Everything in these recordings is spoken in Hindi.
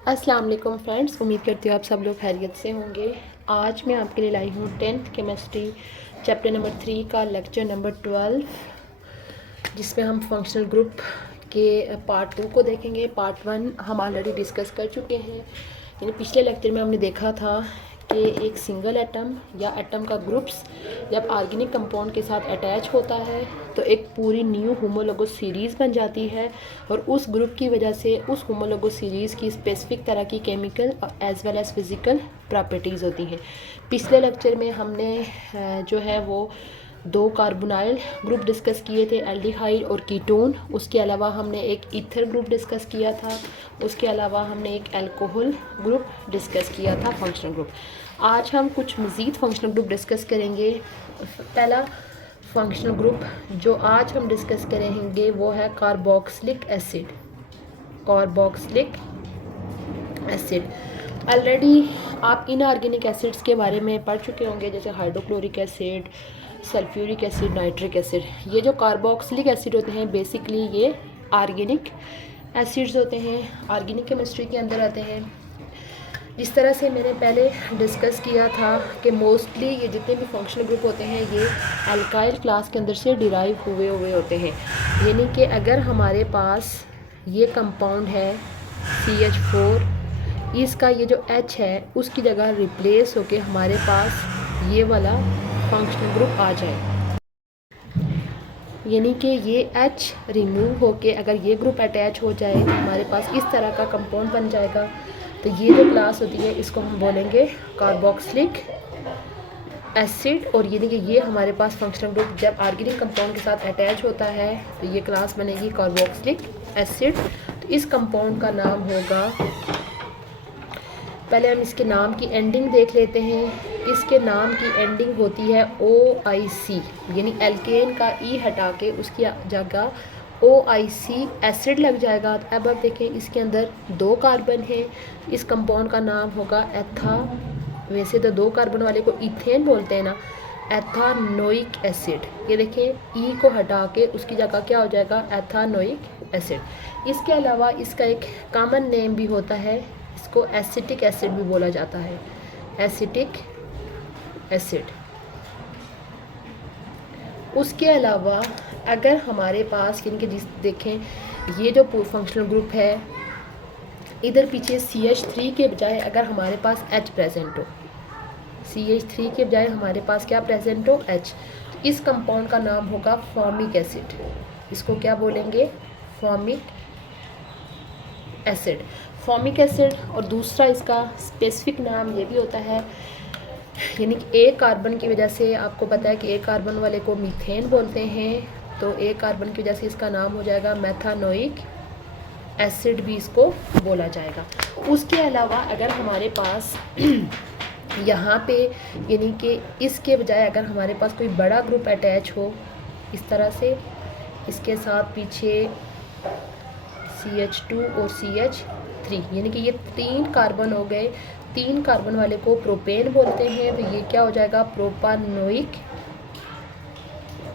अस्सलाम वालेकुम फ्रेंड्स, उम्मीद करती हूँ आप सब लोग खैरियत से होंगे। आज मैं आपके लिए लाई हूँ 10th केमिस्ट्री चैप्टर नंबर 3 का लेक्चर नंबर 12, जिसमें हम फंक्शनल ग्रुप के पार्ट 2 को देखेंगे। पार्ट 1 हम ऑलरेडी डिस्कस कर चुके हैं। यानी पिछले लेक्चर में हमने देखा था कि एक सिंगल एटम या एटम का ग्रुप्स जब ऑर्गेनिक कंपाउंड के साथ अटैच होता है तो एक पूरी न्यू होमोलोगस सीरीज़ बन जाती है, और उस ग्रुप की वजह से उस होमोलोगस सीरीज़ की स्पेसिफिक तरह की chemical as well as physical properties होती हैं। पिछले लेक्चर में हमने जो है वो 2 कार्बोनाइल ग्रुप डिस्कस किए थे, एल्डिहाइड और कीटोन। उसके अलावा हमने एक ईथर ग्रुप डिस्कस किया था। उसके अलावा हमने एक अल्कोहल ग्रुप डिस्कस किया था, फंक्शनल ग्रुप। आज हम कुछ मज़ीद फंक्शनल ग्रुप डिस्कस करेंगे। पहला फंक्शनल ग्रुप जो आज हम डिस्कस करेंगे वो है carboxylic acid. Carboxylic acid already आप इनऑर्गेनिक एसिड्स के बारे में पढ़ चुके होंगे, जैसे hydrochloric acid, sulphuric acid, nitric acid. ये जो कार्बोक्सिलिक एसिड होते हैं बेसिकली ये ऑर्गेनिक एसिड्स होते हैं, ऑर्गेनिक केमिस्ट्री के अंदर आते हैं। जिस तरह से मैंने पहले डिस्कस किया था कि मोस्टली ये जितने भी फंक्शनल ग्रुप होते हैं ये अल्काइल क्लास के अंदर से डिराइव हुए होते हैं। यानी कि अगर हमारे पास ये कंपाउंड है CH4, इसका ये जो H है उसकी जगह रिप्लेस होके हमारे पास ये वाला फंक्शनल ग्रुप आ जाए। यानी कि ये H रिमूव होके अगर ये ग्रुप अटैच हो जाए तो हमारे पास इस तरह का कंपाउंड बन जाएगा। तो ये जो क्लास होती है इसको हम बोलेंगे कार्बोक्सिलिक एसिड। और यानी कि ये हमारे पास फंक्शनल ग्रुप जब ऑर्गेनिक कंपाउंड के साथ अटैच होता है तो ये क्लास बनेगी कार्बोक्सिलिक एसिड। तो इस कंपाउंड का नाम होगा, पहले हम इसके नाम की एंडिंग देख लेते हैं। इसके नाम की एंडिंग होती है OIC, यानी एल्केन का E हटा के उसकी जगह OIC एसिड लग जाएगा। अब आप देखें इसके अंदर 2 कार्बन है, इस कंपाउंड का नाम होगा एथा। वैसे तो 2 कार्बन वाले को इथेन बोलते हैं ना, एथानोइक एसिड। ये देखें E को हटा के उसकी जगह क्या हो जाएगा, एथानोइक एसिड। इसके अलावा इसका एक कॉमन नेम भी होता है, इसको एसिटिक एसिड भी बोला जाता है, एसिटिक एसिड। उसके अलावा अगर हमारे पास इनके जिस देखें ये जो फंक्शनल ग्रुप है, इधर पीछे CH3 के बजाय अगर हमारे पास H प्रेजेंट हो, CH3 के बजाय हमारे पास क्या प्रेजेंट हो, H, तो इस कंपाउंड का नाम होगा फॉर्मिक एसिड। इसको क्या बोलेंगे, फॉर्मिक एसिड। Formic acid. और दूसरा इसका स्पेसिफिक नाम ये भी होता है, यानी कि एक कार्बन की वजह से, आपको पता है कि एक कार्बन वाले को मीथेन बोलते हैं, तो एक कार्बन की वजह से इसका नाम हो जाएगा मेथानोइक एसिड भी इसको बोला जाएगा। उसके अलावा अगर हमारे पास यहाँ पे यानी कि इसके बजाय अगर हमारे पास कोई बड़ा ग्रुप अटैच हो इस तरह से, इसके साथ पीछे CH2 और CH3, यानी कि ये 3 कार्बन हो गए। 3 कार्बन वाले को प्रोपेन बोलते हैं, तो ये क्या हो जाएगा, प्रोपानोइक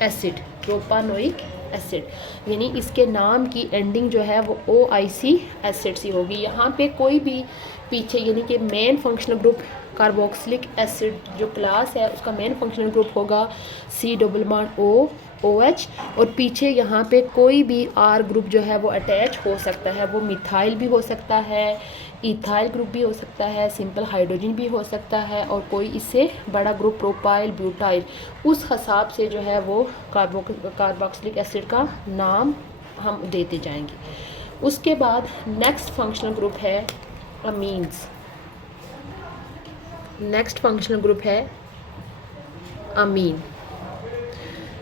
एसिड। प्रोपानोइक एसिड, यानी इसके नाम की एंडिंग जो है वो OIC एसिड सी होगी। यहाँ पे कोई भी पीछे यानी कि main functional group carboxylic acid जो क्लास है उसका मेन फंक्शनल ग्रुप होगा C⋅O OH, और पीछे यहाँ पे कोई भी R ग्रुप जो है वो अटैच हो सकता है। वो मिथाइल भी हो सकता है, इथाइल ग्रुप भी हो सकता है, सिंपल हाइड्रोजन भी हो सकता है, और कोई इससे बड़ा ग्रुप प्रोपाइल, ब्यूटाइल, उस हिसाब से जो है वो कार्बोक्सिलिक एसिड का नाम हम देते जाएंगे। उसके बाद नेक्स्ट फंक्शनल ग्रुप है अमीन्स। नेक्स्ट फंक्शनल ग्रुप है अमीन।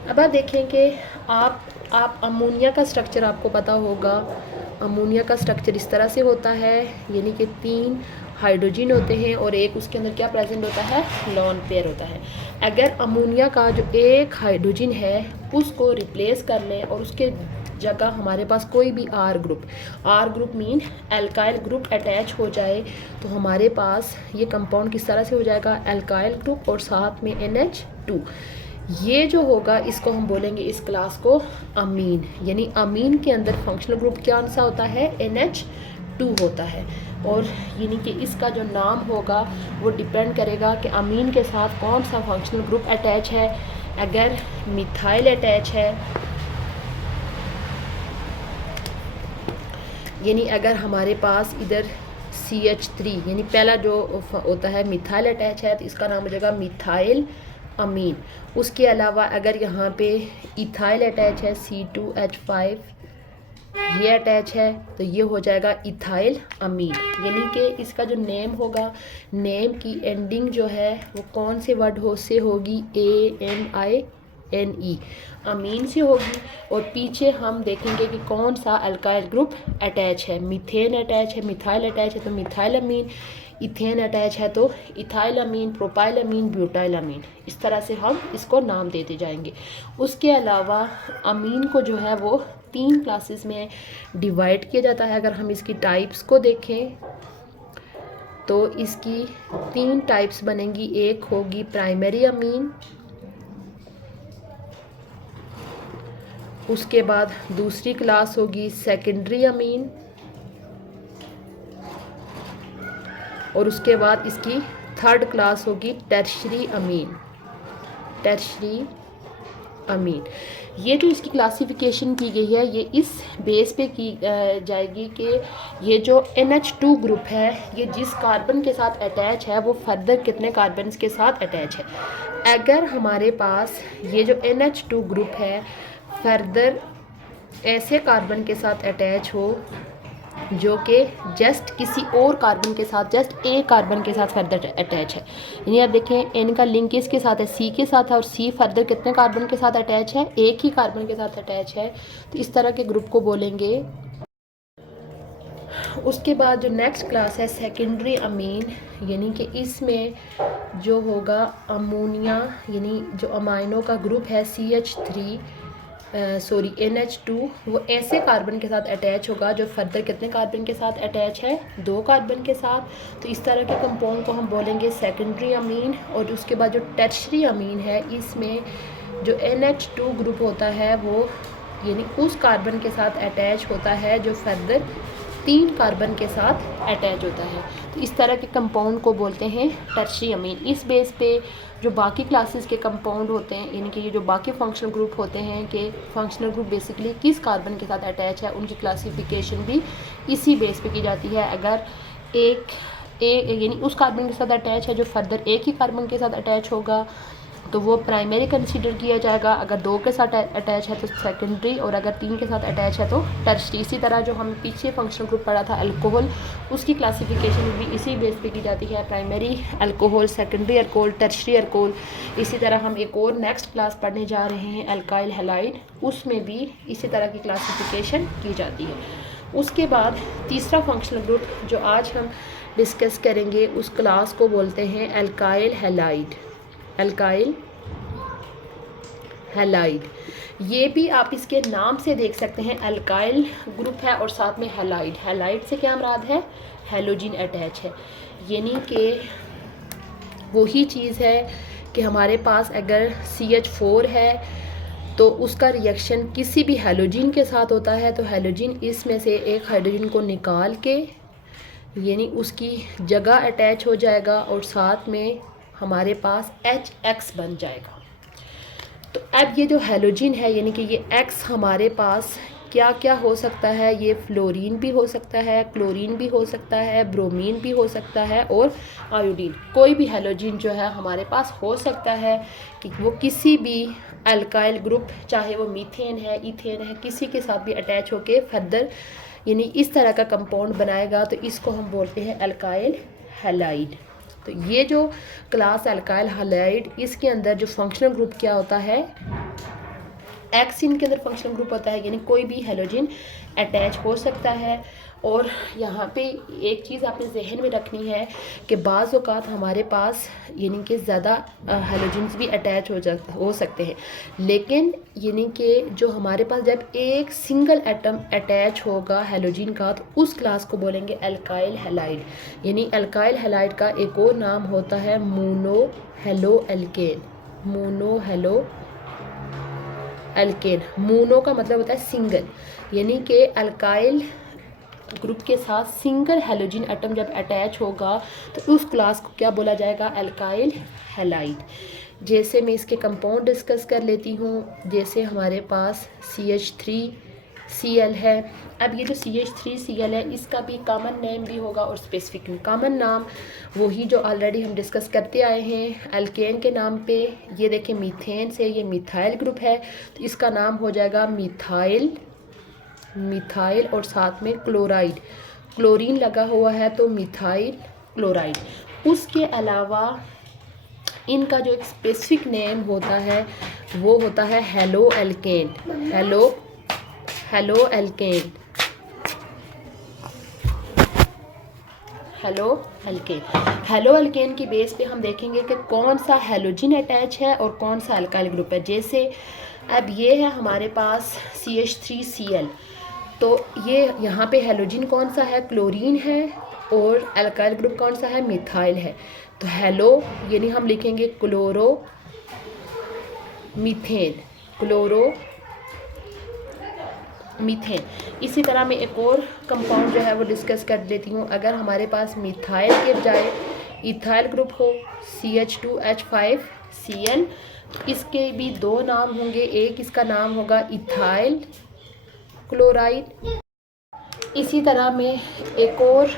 अब आप देखें कि आप अमोनिया का स्ट्रक्चर आपको पता होगा। अमोनिया का स्ट्रक्चर इस तरह से होता है, यानी कि 3 हाइड्रोजन होते हैं और एक उसके अंदर क्या प्रेजेंट होता है, लॉन पेयर होता है। अगर अमोनिया का जो एक हाइड्रोजन है उसको रिप्लेस कर लें और उसके जगह हमारे पास कोई भी R group mean alkyl group attach हो जाए, तो हमारे पास ये कंपाउंड किस तरह से हो जाएगा, एल्काइल ग्रुप और साथ में NH2। ये जो होगा इसको हम बोलेंगे इस क्लास को अमीन। यानी अमीन के अंदर फंक्शनल ग्रुप क्या सा होता है, NH2 2 होता है। और यानी कि इसका जो नाम होगा वो डिपेंड करेगा कि अमीन के साथ कौन सा फंक्शनल ग्रुप अटैच है। अगर मिथाइल अटैच है, यानी अगर हमारे पास इधर CH3 यानी पहला जो होता है मिथाइल अटैच है, तो इसका नाम हो जाएगा मिथाइल अमीन। उसके अलावा अगर यहाँ पे इथाइल अटैच है, C2H5 ये अटैच है, तो ये हो जाएगा इथाइल अमीन। यानी कि इसका जो नेम होगा, नेम की एंडिंग जो है वो कौन से वर्ड से होगी, AMINE अमीन से होगी। और पीछे हम देखेंगे कि कौन सा अल्काइल ग्रुप अटैच है। मीथेन अटैच है, मिथाइल अटैच है तो मिथाइल अमीन, इथेन अटैच है तो इथाइल अमीन, प्रोपाइल अमीन, ब्यूटाइल अमीन। इस तरह से हम इसको नाम देते जाएंगे। उसके अलावा अमीन को जो है वो 3 क्लासेस में डिवाइड किया जाता है। अगर हम इसकी टाइप्स को देखें तो इसकी 3 टाइप्स बनेंगी। एक होगी प्राइमरी अमीन, उसके बाद दूसरी क्लास होगी सेकेंडरी अमीन, और उसके बाद इसकी थर्ड क्लास होगी टर्शरी अमीन। टर्शरी अमीन ये जो इसकी क्लासिफिकेशन की गई है, ये इस बेस पे की जाएगी कि ये जो NH2 ग्रुप है ये जिस कार्बन के साथ अटैच है वो फर्दर कितने कार्बन के साथ अटैच है। अगर हमारे पास ये जो NH2 ग्रुप है फर्दर ऐसे कार्बन के साथ अटैच हो जो कि जस्ट किसी और कार्बन के साथ, जस्ट एक कार्बन के साथ फर्दर अटैच है। यानी आप देखें N का लिंक किसके साथ है, C के साथ है, और C फर्दर कितने कार्बन के साथ अटैच है, एक ही कार्बन के साथ अटैच है। तो इस तरह के ग्रुप को बोलेंगे। उसके बाद जो नेक्स्ट क्लास है सेकेंडरी अमीन, यानी कि इसमें जो होगा अमोनिया, यानी जो अमाइनो का ग्रुप है CH3 NH2, वो ऐसे कार्बन के साथ अटैच होगा जो फर्दर कितने कार्बन के साथ अटैच है, 2 कार्बन के साथ। तो इस तरह के कंपाउंड को हम बोलेंगे सेकेंडरी अमीन। और उसके बाद जो टर्शरी अमीन है, इसमें जो NH2 ग्रुप होता है वो यानी उस कार्बन के साथ अटैच होता है जो फर्दर 3 कार्बन के साथ अटैच होता है। तो इस तरह के कंपाउंड को बोलते हैं टर्शरी अमीन। इस बेस पे जो बाकी क्लासेस के कंपाउंड होते हैं, यानी कि ये जो बाकी फंक्शनल ग्रुप होते हैं कि फंक्शनल ग्रुप बेसिकली किस कार्बन के साथ अटैच है, उनकी क्लासिफिकेशन भी इसी बेस पे की जाती है। अगर एक यानी उस कार्बन के साथ अटैच है जो फर्दर एक ही कार्बन के साथ अटैच होगा तो वो प्राइमरी कंसीडर किया जाएगा। अगर 2 के साथ अटैच है तो सेकेंडरी, और अगर 3 के साथ अटैच है तो टर्शरी। इसी तरह जो हम पीछे फंक्शनल ग्रुप पढ़ा था अल्कोहल, उसकी क्लासिफिकेशन भी इसी बेस पे की जाती है, primary alcohol, secondary alcohol, tertiary alcohol. इसी तरह हम एक और नेक्स्ट क्लास पढ़ने जा रहे हैं अल्काइल हैलाइड, उसमें भी इसी तरह की क्लासिफिकेशन की जाती है। उसके बाद तीसरा फंक्शनल ग्रुप जो आज हम डिस्कस करेंगे उस क्लास को बोलते हैं अल्काइल हैलाइड। अल्काइल हैलाइड, ये भी आप इसके नाम से देख सकते हैं, अल्काइल ग्रुप है और साथ में हैलाइड। हैलाइड से क्या मुराद है, हैलोजन अटैच है। यानी कि वही चीज़ है कि हमारे पास अगर CH4 है तो उसका रिएक्शन किसी भी हैलोजन के साथ होता है, तो हैलोजन इसमें से एक हाइड्रोजन को निकाल के यानी उसकी जगह अटैच हो जाएगा और साथ में हमारे पास HX बन जाएगा। तो अब ये जो हैलोजन है यानी कि ये X हमारे पास क्या क्या हो सकता है, ये फ्लोरीन भी हो सकता है, क्लोरीन भी हो सकता है, ब्रोमीन भी हो सकता है और आयोडीन। कोई भी हैलोजन जो है हमारे पास हो सकता है कि वो किसी भी अल्काइल ग्रुप, चाहे वो मीथेन है, इथेन है, किसी के साथ भी अटैच होके फर्दर यानी इस तरह का कंपाउंड बनाएगा, तो इसको हम बोलते हैं अल्काइल हैलाइड। तो ये जो क्लास अल्काइल हैलाइड, इसके अंदर जो फंक्शनल ग्रुप क्या होता है, X इनके अंदर फंक्शनल ग्रुप होता है, यानी कोई भी हैलोजन अटैच हो सकता है। और यहाँ पे एक चीज़ आपने जहन में रखनी है कि बाज़ औक़ात हमारे पास यानी कि ज़्यादा हैलोजन्स भी अटैच हो सकते हैं, लेकिन यानी कि जो हमारे पास जब एक सिंगल एटम अटैच होगा हैलोजन का, तो उस क्लास को बोलेंगे अल्काइल हैलाइड। यानी अल्काइल हैलाइड का एक और नाम होता है mono halo alkane. Mono halo alkane, mono का मतलब होता है सिंगल, यानी कि अल्काइल ग्रुप के साथ सिंगल हेलोजन एटम जब अटैच होगा तो उस क्लास को क्या बोला जाएगा, अल्काइल हैलाइड। जैसे मैं इसके कंपाउंड डिस्कस कर लेती हूँ। जैसे हमारे पास CH3Cl है। अब ये जो CH3Cl है इसका भी कॉमन नेम भी होगा और स्पेसिफिक कॉमन नाम वही जो ऑलरेडी हम डिस्कस करते आए हैं अल्केन के नाम पे। ये देखें मीथेन से ये मिथाइल ग्रुप है तो इसका नाम हो जाएगा मिथाइल और साथ में क्लोराइड, क्लोरीन लगा हुआ है तो मिथाइल क्लोराइड। उसके अलावा इनका जो एक स्पेसिफिक नेम होता है वो होता है हेलो एल्केन। हेलो एल्केन की बेस पे हम देखेंगे कि कौन सा हेलोजन अटैच है और कौन सा अल्काइल ग्रुप है। जैसे अब ये है हमारे पास CH3Cl, तो ये यहाँ पे हेलोजन कौन सा है, क्लोरीन है, और अल्काइल ग्रुप कौन सा है, मिथाइल है। तो हेलो यानी हम लिखेंगे क्लोरो मीथेन। इसी तरह मैं एक और कंपाउंड जो है वो डिस्कस कर देती हूँ। अगर हमारे पास मिथाइल के बजाय इथाइल ग्रुप हो CH2H5Cl, इसके भी दो नाम होंगे। एक इसका नाम होगा इथाइल क्लोराइड। इसी तरह मैं एक और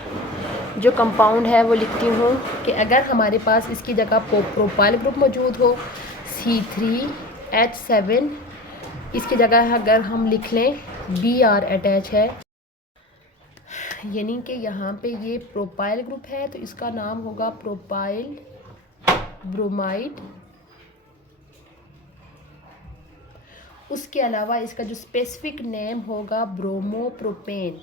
जो कंपाउंड है वो लिखती हूँ कि अगर हमारे पास इसकी जगह प्रोपाइल ग्रुप मौजूद हो C3H7, इसकी जगह अगर हम लिख लें Br अटैच है, यानी कि यहाँ पे ये प्रोपाइल ग्रुप है तो इसका नाम होगा प्रोपाइल ब्रोमाइड। उसके अलावा इसका जो स्पेसिफिक नेम होगा ब्रोमोप्रोपेन।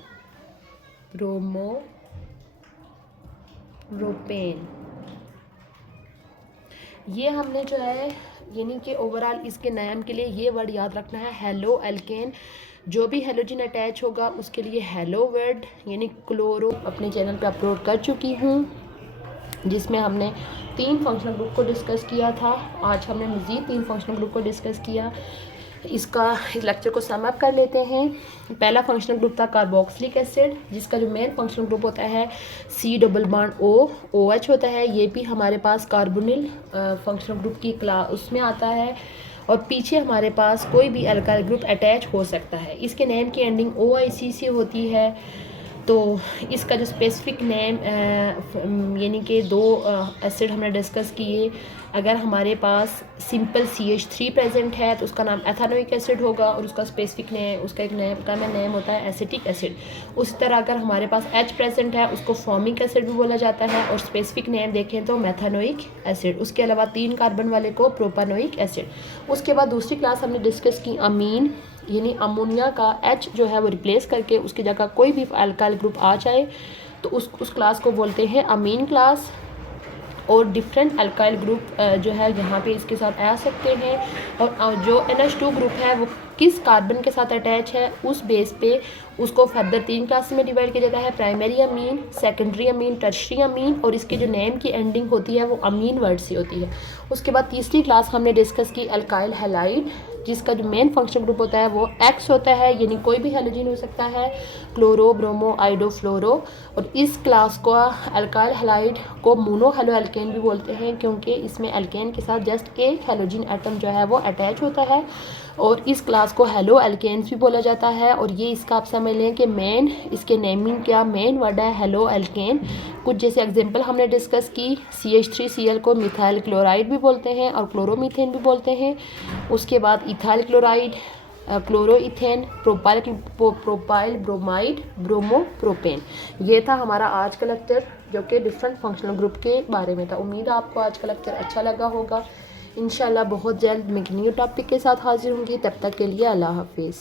ये हमने जो है यानी कि ओवरऑल इसके नेम के लिए ये वर्ड याद रखना है हेलो एल्केन। जो भी हेलोजन अटैच होगा उसके लिए हेलो वर्ड यानी क्लोरो अपने चैनल पे अपलोड कर चुकी हूँ, जिसमें हमने 3 फंक्शनल ग्रुप को डिस्कस किया था। आज हमने मज़ीद 3 फंक्शनल ग्रुप को डिस्कस किया। इसका इस लेक्चर को सम अप कर लेते हैं। पहला फंक्शनल ग्रुप था कार्बोक्सिलिक एसिड, जिसका जो मेन फंक्शनल ग्रुप होता है C डबल बॉन्ड OH होता है। ये भी हमारे पास कार्बोनिल फंक्शनल ग्रुप की क्लास उसमें आता है। और पीछे हमारे पास कोई भी अल्काइल ग्रुप अटैच हो सकता है। इसके नेम की एंडिंग OIC से होती है। तो इसका जो स्पेसिफिक नेम यानी कि 2 एसिड हमने डिस्कस किए। अगर हमारे पास सिंपल CH3 प्रेजेंट है तो उसका नाम एथानोइक एसिड होगा और उसका स्पेसिफिक नेम उसका एक नेम होता है एसिटिक एसिड। उसी तरह अगर हमारे पास H प्रेजेंट है उसको फॉर्मिक एसिड भी बोला जाता है और स्पेसिफिक नेम देखें तो मेथानोइक एसिड। उसके अलावा 3 कार्बन वाले को प्रोपानोइक एसिड। उसके बाद दूसरी क्लास हमने डिस्कस की अमीन, यानी अमोनिया का H जो है वो रिप्लेस करके उसकी जगह कोई भी अल्काइल ग्रुप आ जाए तो उस क्लास को बोलते हैं अमीन क्लास। और डिफरेंट अल्काइल ग्रुप जो है यहाँ पे इसके साथ आ सकते हैं। और जो NH2 ग्रुप है वो किस कार्बन के साथ अटैच है उस बेस पे उसको फर्दर 3 क्लास में डिवाइड किया जाता है, primary amine, secondary amine, tertiary अमीन। और इसके जो नेम की एंडिंग होती है वो अमीन वर्ड से होती है। उसके बाद तीसरी क्लास हमने डिस्कस की अल्काइल हैलाइड, जिसका जो मेन फंक्शनल ग्रुप होता है वो X होता है, यानी कोई भी हेलोजन हो सकता है, क्लोरो, ब्रोमो, आइडो, फ्लोरो। और इस क्लास को अल्काइल हैलाइड को मोनो हेलो एल्केन भी बोलते हैं, क्योंकि इसमें एल्केन के साथ जस्ट एक हेलोजन एटम जो है वो अटैच होता है। और इस क्लास को हेलो एल्केन्स भी बोला जाता है। और ये इसका आप समझ लें कि मेन इसके नेमिंग क्या मेन वर्ड है हेलो एल्केन। कुछ जैसे एग्जांपल हमने डिस्कस की, CH3Cl को मिथाइल क्लोराइड भी बोलते हैं और क्लोरोमीथेन भी बोलते हैं। उसके बाद ethyl chloride, chloroethane, propyl bromide, bromopropane. ये था हमारा आज का लेक्चर जो कि डिफरेंट फंक्शनल ग्रुप के बारे में था। उम्मीद है आपको आज का लेक्चर अच्छा लगा होगा। इंशाल्लाह बहुत जल्द मैं न्यू टॉपिक के साथ हाजिर होंगी। तब तक के लिए अल्लाह हाफिज़।